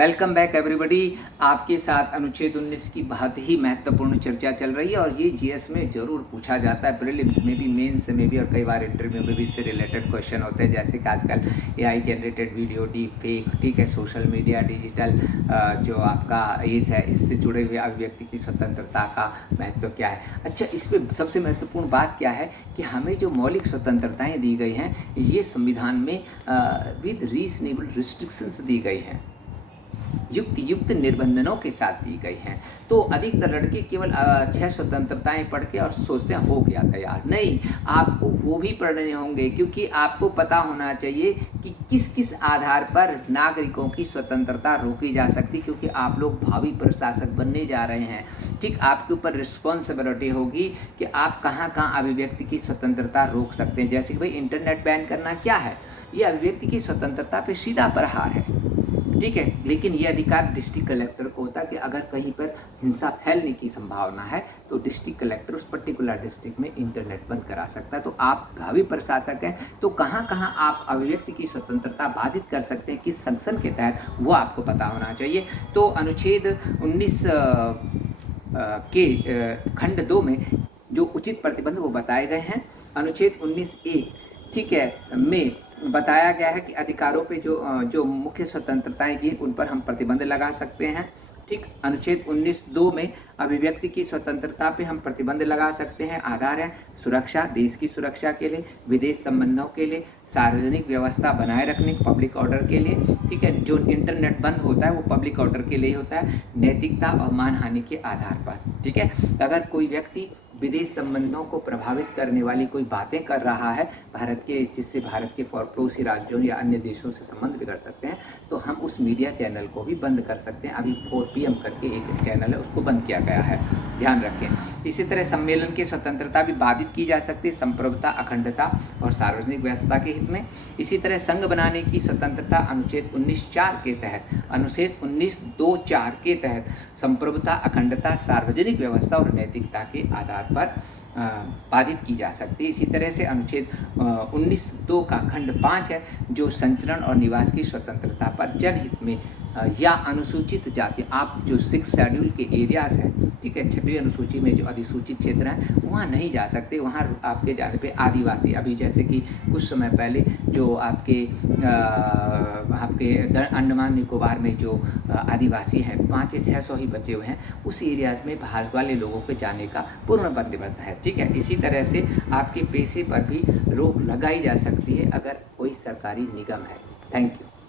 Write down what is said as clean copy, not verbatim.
Welcome back everybody. आपके साथ अनुच्छेद 19 की बहुत ही महत्वपूर्ण चर्चा चल रही है और ये जीएस में ज़रूर पूछा जाता है, प्रीलिम्स में भी, मेंस में भी और कई बार इंटरव्यू में भी इससे रिलेटेड क्वेश्चन होते हैं। जैसे कि आजकल AI generated video, deep fake, ठीक है, सोशल मीडिया, डिजिटल जो आपका एज है, इससे जुड़े हुए अभिव्यक्ति की स्वतंत्रता का महत्व क्या है। अच्छा, इसमें सबसे महत्वपूर्ण बात क्या है कि हमें जो मौलिक स्वतंत्रताएँ दी गई हैं ये संविधान में विद रीजनेबल रिस्ट्रिक्शंस दी गई हैं, युक्त निर्बंधनों के साथ दी गई हैं। तो अधिकतर लड़के केवल 6 स्वतंत्रताएं पढ़ के और सोचते हैं हो गया तैयार। नहीं, आपको वो भी पढ़ने होंगे, क्योंकि आपको पता होना चाहिए कि किस किस आधार पर नागरिकों की स्वतंत्रता रोकी जा सकती, क्योंकि आप लोग भावी प्रशासक बनने जा रहे हैं। ठीक, आपके ऊपर रिस्पॉन्सिबिलिटी होगी कि आप कहाँ कहाँ अभिव्यक्ति की स्वतंत्रता रोक सकते हैं। जैसे कि भाई इंटरनेट बैन करना क्या है, ये अभिव्यक्ति की स्वतंत्रता पे सीधा प्रहार है, ठीक है। लेकिन ये अधिकार डिस्ट्रिक्ट कलेक्टर को होता है कि अगर कहीं पर हिंसा फैलने की संभावना है तो डिस्ट्रिक्ट कलेक्टर उस पर्टिकुलर डिस्ट्रिक्ट में इंटरनेट बंद करा सकता है। तो आप भावी प्रशासक हैं, तो कहाँ कहाँ आप अभिव्यक्ति की स्वतंत्रता बाधित कर सकते हैं, किस संक्शन के तहत, वो आपको पता होना चाहिए। तो अनुच्छेद 19 के खंड 2 में जो उचित प्रतिबंध वो बताए गए हैं। अनुच्छेद 19A, ठीक है, में बताया गया है कि अधिकारों पे जो मुख्य स्वतंत्रताएं दी उन पर हम प्रतिबंध लगा सकते हैं। ठीक, अनुच्छेद 19(2) में अभिव्यक्ति की स्वतंत्रता पे हम प्रतिबंध लगा सकते हैं। आधार है सुरक्षा, देश की सुरक्षा के लिए, विदेश संबंधों के लिए, सार्वजनिक व्यवस्था बनाए रखने, पब्लिक ऑर्डर के लिए, ठीक है। जो इंटरनेट बंद होता है वो पब्लिक ऑर्डर के लिए होता है, नैतिकता और मानहानि के आधार पर, ठीक है। अगर कोई व्यक्ति विदेश संबंधों को प्रभावित करने वाली कोई बातें कर रहा है भारत के, जिससे भारत के पड़ोसी राज्यों या अन्य देशों से संबंध बिगड़ सकते हैं, तो हम उस मीडिया चैनल को भी बंद कर सकते हैं। अभी 4 PM करके एक चैनल है, उसको बंद किया गया है, ध्यान रखें। इसी तरह सम्मेलन की स्वतंत्रता भी बाधित की जा सकती है, संप्रभुता, अखंडता और सार्वजनिक व्यवस्था के हित में। इसी तरह संघ बनाने की स्वतंत्रता अनुच्छेद 19(4) के तहत, अनुच्छेद 19(2)(4) के तहत संप्रभुता, अखंडता, सार्वजनिक व्यवस्था और नैतिकता के आधार पर बाधित की जा सकती है। इसी तरह से अनुच्छेद 19(2) का खंड 5 है, जो संचरण और निवास की स्वतंत्रता पर जनहित में या अनुसूचित जाति, आप जो 6 शेड्यूल के एरियाज हैं, ठीक है, 6वीं अनुसूची में जो अधिसूचित क्षेत्र हैं वहाँ नहीं जा सकते। वहाँ आपके जाने पे आदिवासी, अभी जैसे कि कुछ समय पहले जो आपके अंडमान निकोबार में जो आदिवासी हैं 500 या 600 ही बचे हुए हैं, उस एरियाज में बाहर वाले लोगों के जाने का पूर्ण प्रतिबंध है, ठीक है। इसी तरह से आपके पैसे पर भी रोक लगाई जा सकती है अगर कोई सरकारी निगम है। Thank you.